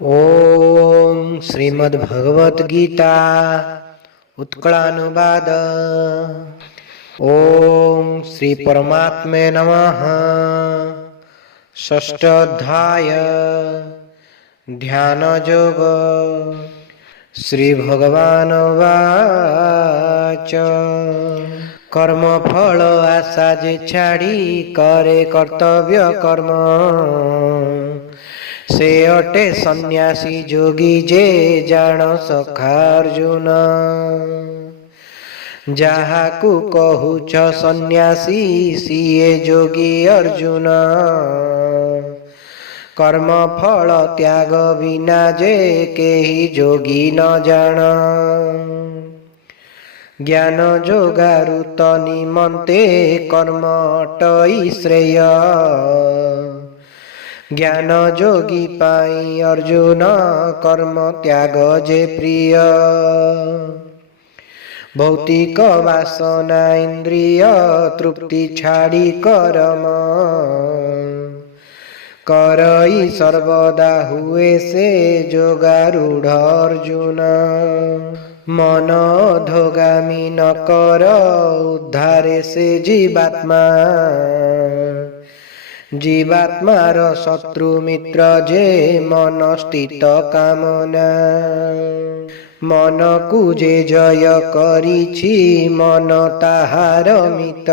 ओम श्रीमद्भगवत गीता उत्कलानुवाद। ओम श्री परमात्मे नमः। षष्ठाध्याय ध्यान योग। श्री भगवान वाच कर्म फल आशा जे छाड़ी करे कर्तव्य कर्म से अटे सन्यासी जोगी जे जान सखा अर्जुन। जाहाकू कहूछ सन्यासी सीए जोगी अर्जुन। कर्म फल त्याग बिना जे केही जोगी न जान। ज्ञान जोगारुत निमंते कर्म अटई श्रेय। ज्ञान जोगी पाई अर्जुन कर्म त्याग जे प्रिय। भौतिक वासना इंद्रिय तृप्ति छाड़ी कर्म करई सर्वदा हुए से जोगारूढ़ अर्जुन। मन अधोगामी न कर उद्धारे से जीवात्मा। जीवात्मार शत्रु मित्र जे मन स्थित कामना। मन को जे जय करिछि मन ताहार मित।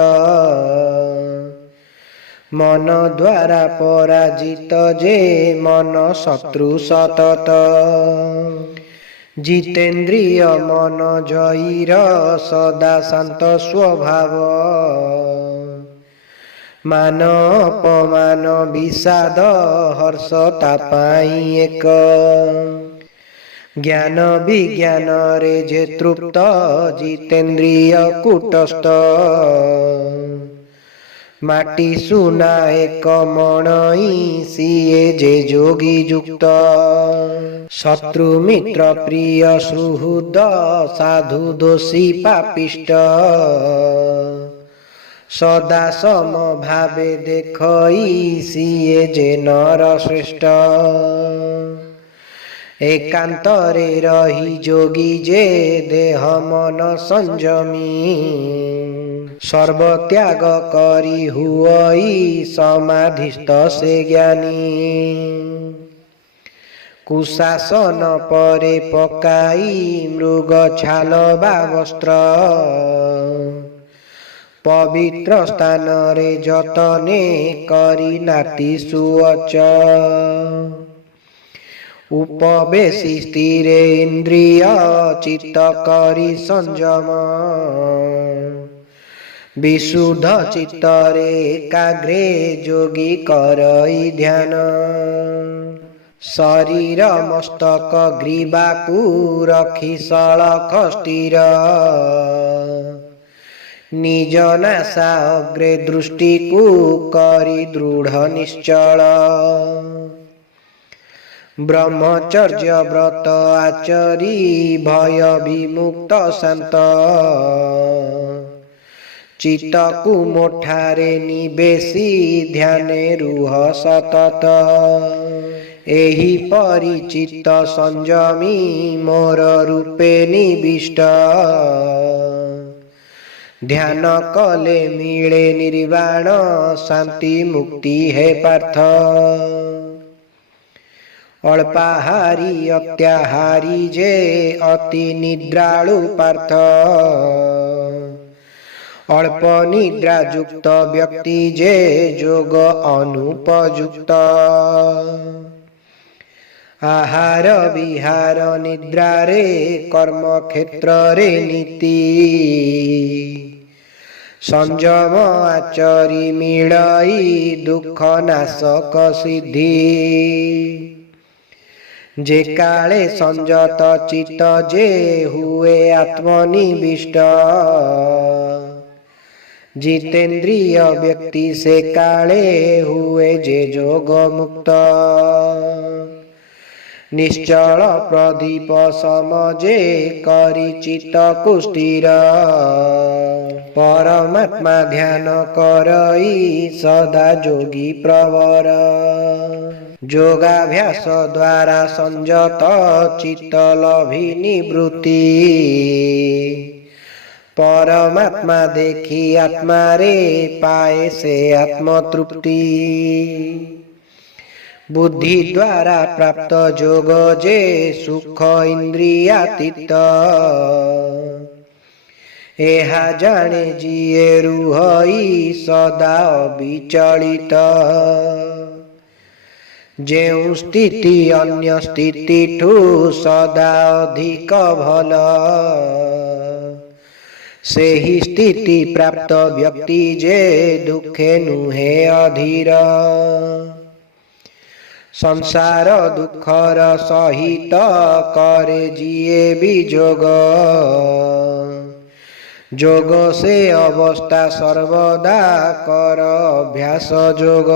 मन द्वारा पराजित जे मन शत्रु सतत। जितेन्द्रिय मन जयीर सदा शांत स्वभाव। मान अपमान विषाद हर्ष तापाई एक। ज्ञान विज्ञान रे जे तृप्त जितेन्द्रिय कूटस्थ। माटी सुना एक मणई सीए जे जोगी युक्त। शत्रु मित्र प्रिय सुहृद साधु दोषी पापिष्ट। सदा सम भावे देखई सीए जे नर श्रेष्ठ। एकांतरे रही जोगी जे देह मन संयमी। सर्व त्याग करी हुई समाधिस्थ से ज्ञानी। कुशासन परे पकाई मृग छाल बा वस्त्र। पवित्र स्थान रे जतने करी नाति सुवच। उपवेशी स्थिर इंद्रिय चित्त करी संयम। विशुद्ध चित्तरे एकाग्रे जोगी करई ध्यान। शरीर मस्तक ग्रीवाकू रखी सड़क स्थिर। निज नासा अग्रे दृष्टि को करी दृढ़ निश्चल। ब्रह्मचर्य व्रत आचरी भय विमुक्त शांत। चित्त को मोठारे निवेशी ध्याने रूह सतत। एही परि चित्त संयमी मोर रूपे निविष्ट। ध्यान कले मिले निर्वाण शांति मुक्ति है पार्थ। अल्पाहारी अत्याहारी जे अति निद्रालु पार्थ। अल्प निद्रा युक्त व्यक्ति जे जोग अनुपयुक्त। आहार विहार निद्रा रे कर्म क्षेत्र रे नीति। संयम आचरी मिलई दुख नाशक सिद्धि। जे काले संयत चित्त जे हुए आत्मनिविष्ट। जितेन्द्रिय व्यक्ति से काले हुए जे जोग मुक्त। निश्चल प्रदीप समझे करी चित्त को स्थिर। परमात्मा ध्यान करई सदा जोगी प्रवर। ଯୋଗାଭ୍ୟାସ ଦ୍ୱାରା ସଂଯତ ଚିତ୍ତ ଲଭି ନିବୃତ୍ତି। ପରମାତ୍ମା ଦେଖି ଆତ୍ମାରେ ପାଏ ସେ ଆତ୍ମତୃପ୍ତି। ବୁଦ୍ଧି ଦ୍ୱାରା ପ୍ରାପ୍ତ ଯୋଗ ଯେ ସୁଖ ଇନ୍ଦ୍ରିୟାତୀତ। ଏହା ଜାଣେ ଯିଏ ରୁହଇ ସଦା ଅବିଚଳିତ। ଯେଉଁ ସ୍ଥିତି ଅନ୍ୟ ସ୍ଥିତିଠୁ ସଦା ଅଧିକ ଭଲ, ସେହି ସ୍ଥିତି ପ୍ରାପ୍ତ ବ୍ୟକ୍ତି ଯେ ଦୁଃଖେ ନୁହେଁ ଅଧୀର। ସଂସାର ଦୁଃଖର ସହିତ କରେ ଯିଏ ବିଯୋଗ। ଯୋଗ ସେ ଅବସ୍ଥା ସର୍ବଦା କର ଅଭ୍ୟାସ ଯୋଗ।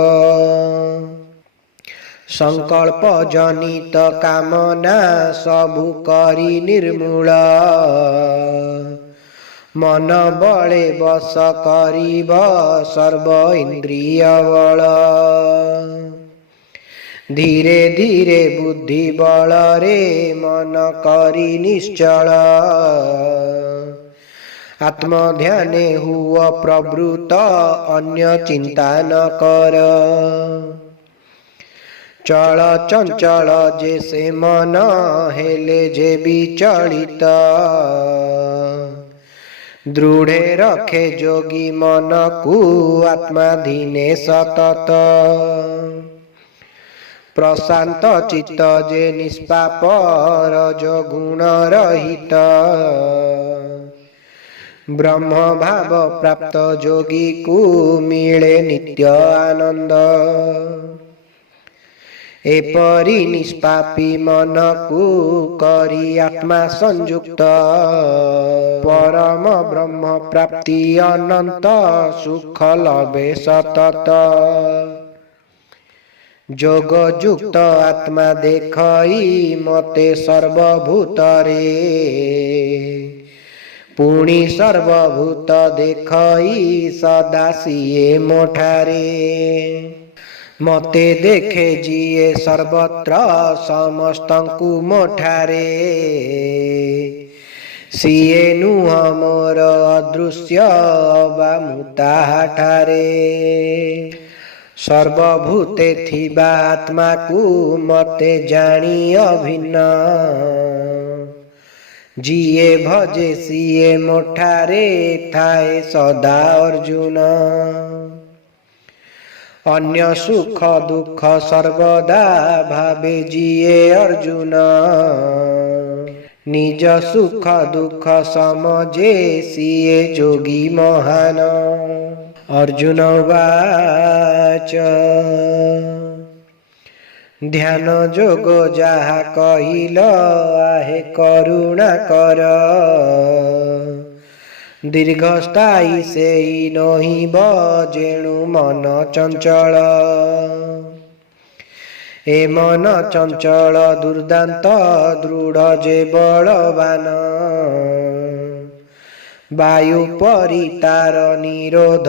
ସଂକଳ୍ପ ଜନିତ କାମନା ସବୁ କରି ନିର୍ମୂଳ। ମନ ବଳେ ବଶ କରିବ ସର୍ବ ଇନ୍ଦ୍ରିୟ ବଳ। ଧୀରେ ଧୀରେ ବୁଦ୍ଧି ବଳରେ ମନ କରି ନିଶ୍ଚଳ। ଆତ୍ମଧ୍ୟାନେ ହୁଅ ପ୍ରବୃତ୍ତ ଅନ୍ୟ ଚିନ୍ତା ନ କର। ଚଳ ଚଞ୍ଚଳ ଯେ ସେ ମନ ହେଲେ ଯେ ବିଚଳିତ। ଦୃଢ଼େ ରଖେ ଯୋଗୀ ମନକୁ ଆତ୍ମାଧୀନେ ସତତ। ପ୍ରଶାନ୍ତ ଚିତ୍ତ ଯେ ନିଷ୍ପାପ ରଜଗୁଣ ରହିତ। ବ୍ରହ୍ମ ଭାବ ପ୍ରାପ୍ତ ଯୋଗୀକୁ ମିଳେ ନିତ୍ୟ ଆନନ୍ଦ। ଏପରି ନିଷ୍ପାପୀ ମନକୁ କରି ଆତ୍ମା ସଂଯୁକ୍ତ। ପରମ ବ୍ରହ୍ମ ପ୍ରାପ୍ତି ଅନନ୍ତ ସୁଖ ଲଭେ ସତତ। ଯୋଗ ଯୁକ୍ତ ଆତ୍ମା ଦେଖଇ ମତେ ସର୍ବଭୂତରେ। ପୁଣି ସର୍ବଭୂତ ଦେଖଇ ସଦା ସିଏ ମୋଠାରେ। ମତେ ଦେଖେ ଯିଏ ସର୍ବତ୍ର ସମସ୍ତଙ୍କୁ ମୋଠାରେ। ସିଏ ନୁହଁ ମୋର ଅଦୃଶ୍ୟ ଅବା ମୁଁ ତାହାଠାରେ। ସର୍ବଭୂତେ ଥିବା ଆତ୍ମାକୁ ମତେ ଜାଣି ଅଭିନ୍ନ। ଯିଏ ଭଜେ ସିଏ ମୋଠାରେ ଥାଏ ସଦା ଅର୍ଜୁନ। ଅନ୍ୟ ସୁଖ ଦୁଃଖ ସର୍ବଦା ଭାବେ ଯିଏ ଅର୍ଜୁନ। ନିଜ ସୁଖ ଦୁଃଖ ସମଝେ ସିଏ ଯୋଗୀ ମହାନ। ଅର୍ଜୁନ ଉବାଚ ଧ୍ୟାନ ଯୋଗ ଯାହା କହିଲ ଆହେ କରୁଣା କର। ଦୀର୍ଘସ୍ଥାୟୀ ସେଇ ନୋହିବ ଯେଣୁ ମନ ଚଞ୍ଚଳ। ଏ ମନ ଚଞ୍ଚଳ ଦୁର୍ଦାନ୍ତ ଦୃଢ଼ ଯେ ବଳବାନ। ବାୟୁ ପରି ତାର ନିରୋଧ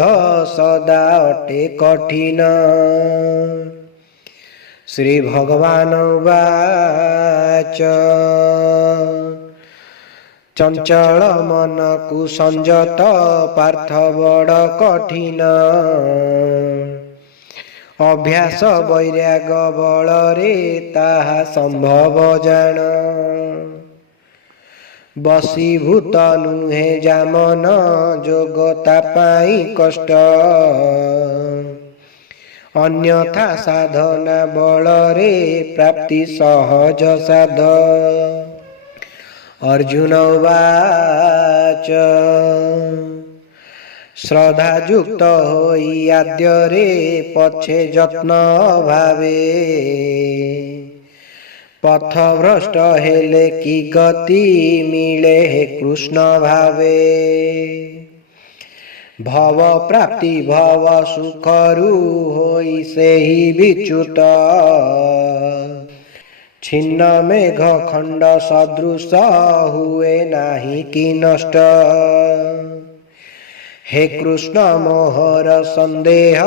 ସଦା ଅଟେ କଠିନ। ଶ୍ରୀ ଭଗବାନ ଉବାଚ ଚଞ୍ଚଳ ମନକୁ ସଂଯତ ପାର୍ଥ ବଡ଼ କଠିନ। ଅଭ୍ୟାସ ବୈରାଗ ବଳରେ ତାହା ସମ୍ଭବ ଜାଣ। ବଶୀଭୂତ ନୁହେଁ ଯାମନ ଯୋଗ ତା ପାଇଁ କଷ୍ଟ। ଅନ୍ୟଥା ସାଧନା ବଳରେ ପ୍ରାପ୍ତି ସହଜ ସାଧ। ଅର୍ଜୁନ ଉବାଚ ଶ୍ରଦ୍ଧା ଯୁକ୍ତ ହୋଇ ଆଦ୍ୟରେ ପଛେ ଯତ୍ନ ଭାବେ। ପଥ ଭ୍ରଷ୍ଟ ହେଲେ କି ଗତି ମିଳେ ହେ କୃଷ୍ଣ ଭାବେ। ଭବ ପ୍ରାପ୍ତି ଭବ ସୁଖରୁ ହୋଇ ସେହି ବିଚ୍ୟୁତ। ଛିନ୍ନ ମେଘ ଖଣ୍ଡ ସଦୃଶ ହୁଏ ନାହିଁ କି ନଷ୍ଟ। ହେ କୃଷ୍ଣ ମୋହର ସନ୍ଦେହ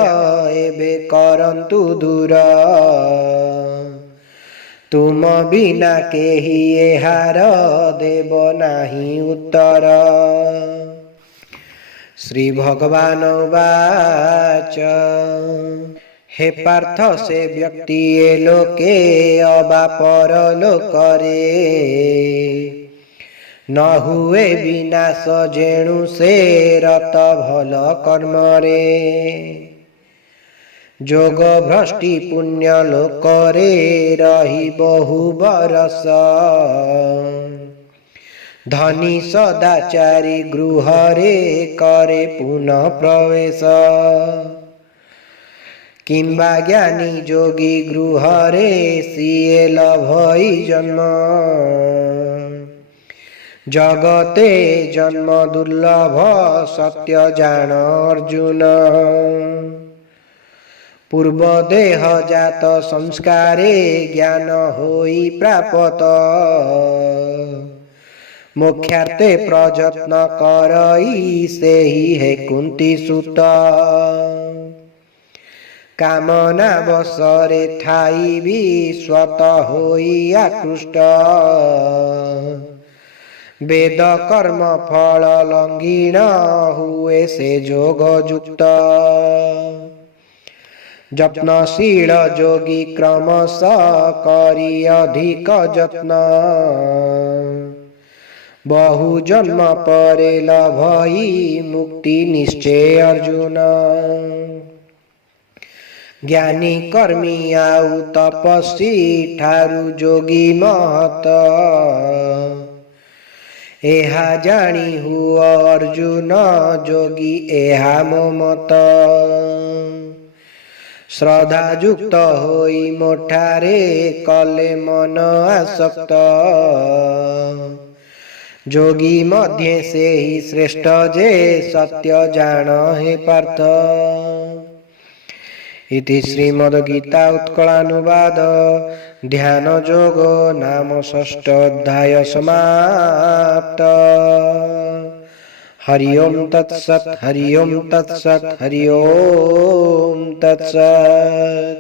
ଏବେ କରନ୍ତୁ ଦୂର। ତୁମ ବିନା କେହି ଏହାର ଦେବ ନାହିଁ ଉତ୍ତର। ଶ୍ରୀ ଭଗବାନ ବାଚ ହେ ପାର୍ଥ ସେ ବ୍ୟକ୍ତି ଏ ଲୋକେ ଅବା ପରଲୋକରେ ନ ହୁଏ ବିନାଶ ଯେଣୁ ସେ ରତ ଭଲ କର୍ମରେ। ଯୋଗ ଭ୍ରଷ୍ଟି ପୁଣ୍ୟ ଲୋକରେ ରହି ବହୁ ବରଷ ଧନୀ ସଦାଚାରୀ ଗୃହରେ କରେ ପୁନଃ ପ୍ରବେଶ। କିମ୍ବା ଜ୍ଞାନୀ ଯୋଗୀ ଗୃହରେ ସିଏ ଲଭଇ ଜନ୍ମ। ଜଗତେ ଜନ୍ମ ଦୁର୍ଲଭ ସତ୍ୟ ଜାଣ ଅର୍ଜୁନ। ପୂର୍ବ ଦେହ ଜାତ ସଂସ୍କାରେ ଜ୍ଞାନ ହୋଇ ପ୍ରାପତ। ମୋକ୍ଷାର୍ଥେ ପ୍ରଯତ୍ନ କରଇ ସେହି ହେ କୁନ୍ତୀ ସୁତ। କାମନା ବଶରେ ଥାଇ ବି ସ୍ୱତ ହୋଇ ଆକୃଷ୍ଟ। ବେଦ କର୍ମ ଫଳ ଲଙ୍ଗିଣ ହୁଏ ସେ ଯୋଗ ଯୁକ୍ତ। ଯତ୍ନଶୀଳ ଯୋଗୀ କ୍ରମଶ କରି ଅଧିକ ଯତ୍ନ। ବହୁ ଜନ୍ମ ପରେ ଲଭଇ ମୁକ୍ତି ନିଶ୍ଚୟ ଅର୍ଜୁନ। ଜ୍ଞାନୀ କର୍ମୀ ଆଉ ତପସ୍ୱୀ ଠାରୁ ଯୋଗୀ ମହତ। ଏହା ଜାଣି ହୁଅ ଅର୍ଜୁନ ଯୋଗୀ ଏହା ମୋ ମତ। ଶ୍ରଦ୍ଧା ଯୁକ୍ତ ହୋଇ ମୋଠାରେ କଲେ ମନ ଆସକ୍ତ। ଯୋଗୀ ମଧ୍ୟେ ସେହି ଶ୍ରେଷ୍ଠ ଯେ ସତ୍ୟ ଜାଣ ହେ ପାର୍ଥ। ଇତି ଶ୍ରୀମଦ୍ଗୀତା ଉତ୍କଳାନୁବାଦ ଧ୍ୟାନ ଯୋଗ ନାମ ଷଷ୍ଠ ଅଧ୍ୟାୟ ସମାପ୍ତ। हरि ओम तत्सत् हरि ओम तत्सत् हरि ओम तत्सत्।